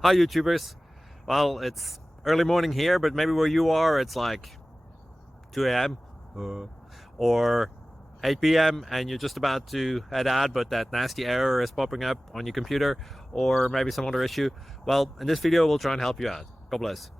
Hi YouTubers. Well, it's early morning here, but maybe where you are it's like 2 a.m. or 8 p.m. and you're just about to head out, but that nasty error is popping up on your computer, or maybe some other issue. Well, in this video we'll try and help you out. God bless.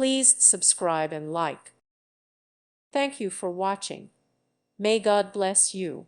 Please subscribe and like. Thank you for watching. May God bless you.